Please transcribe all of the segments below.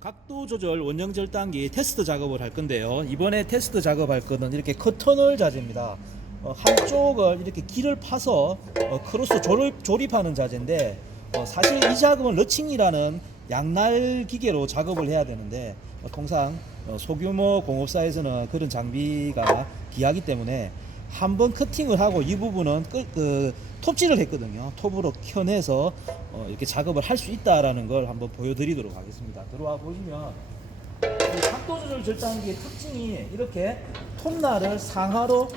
각도 조절 원형 절단기 테스트 작업을 할 건데요. 이번에 테스트 작업할 거는 이렇게 커터널 자재입니다. 어, 한쪽을 이렇게 길을 파서 어, 크로스 조립, 조립하는 자재인데 어, 사실 이 작업은 러칭이라는 양날 기계로 작업을 해야 되는데 어, 통상 어, 소규모 공업사에서는 그런 장비가 귀하기 때문에 한번 커팅을 하고 이 부분은 끝, 그, 톱질을 했거든요. 톱으로 켜내서 어, 이렇게 작업을 할 수 있다라는 걸 한번 보여드리도록 하겠습니다. 들어와 보시면 이 각도 조절 절단기의 특징이 이렇게 톱날을 상하로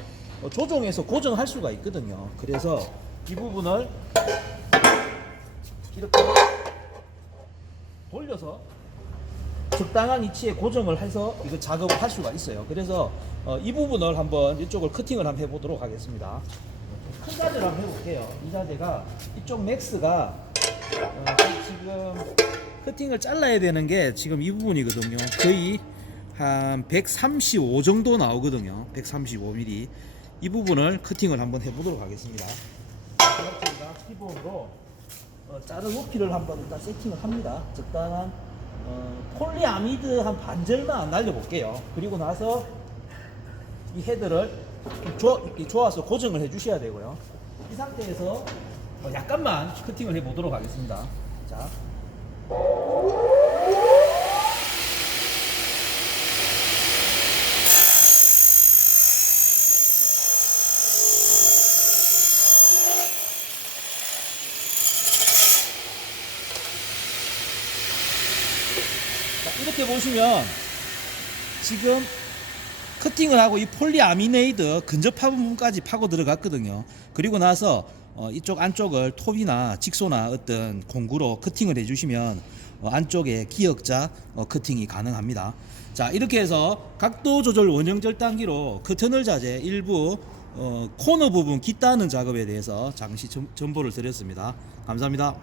어, 조정해서 고정할 수가 있거든요. 그래서 이 부분을 이렇게 돌려서 적당한 위치에 고정을 해서 이거 작업을 할 수가 있어요. 그래서 어, 이 부분을 한번 이쪽을 커팅을 한번 해보도록 하겠습니다. 큰 자재로 한번 해볼게요. 이 자재가 이쪽 맥스가 어, 지금 커팅을 잘라야 되는 게 지금 이 부분이거든요. 거의 한 135 정도 나오거든요. 135mm. 이 부분을 커팅을 한번 해보도록 하겠습니다. 제가 기본으로 어, 자른 높이를 한번 일단 세팅을 합니다. 적당한 어, 폴리아미드 한 반절만 날려볼게요. 그리고 나서 이 헤드를 조, 조아서 고정을 해주셔야 되고요. 이 상태에서 어, 약간만 커팅을 해보도록 하겠습니다. 자. 자, 이렇게 보시면 지금 커팅을 하고 이 폴리아미네이드 근접화 부분까지 파고 들어갔거든요. 그리고 나서 어, 이쪽 안쪽을 톱이나 직소나 어떤 공구로 커팅을 해주시면 어, 안쪽에 기역자 어, 커팅이 가능합니다. 자 이렇게 해서 각도 조절 원형 절단기로 커터널 자재 일부 어, 코너 부분 깃다는 작업에 대해서 잠시 정- 정보를 드렸습니다. 감사합니다.